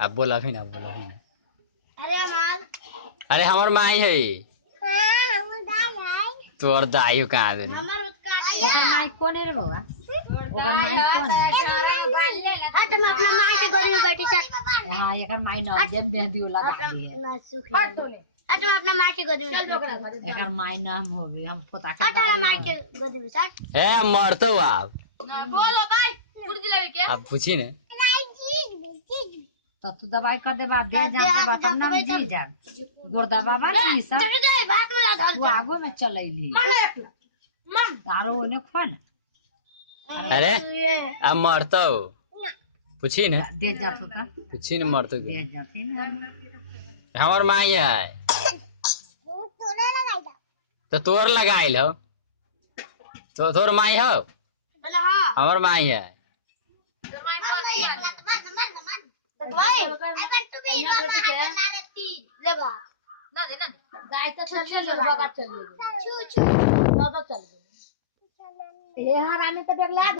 अब बोला भी ना अरे हमार माई है तोर दाई कहाँ दे माई कोने रे बाबा हां एकर माई न दे दियो लगा दिए अपना माई के गोदी में एकर माई नाम होवे हम पता अपना माई के गोदी में सर ए मरतो आप ना बोलो भाई कुर्सी लेवे के अब पूछी ने तो तू दवाई कर दे बाद दे जान से तब ना जी जा गुर्दा बाबा नहीं सब भात में ला वो आगो में चलैली मन तारो ओने खोन अरे अब मरतो पूछी ने दे जा तो ता पूछी ने मरतो दे जाते ना हमार माई है तो तोर लगाई लो तो तोर माई हो हमार माई है भाई अगर तू भी रोमा ले बा ना दे ना दाई तो चल ले बा चल ले छू छू बाबा चल ये हराने तो डगला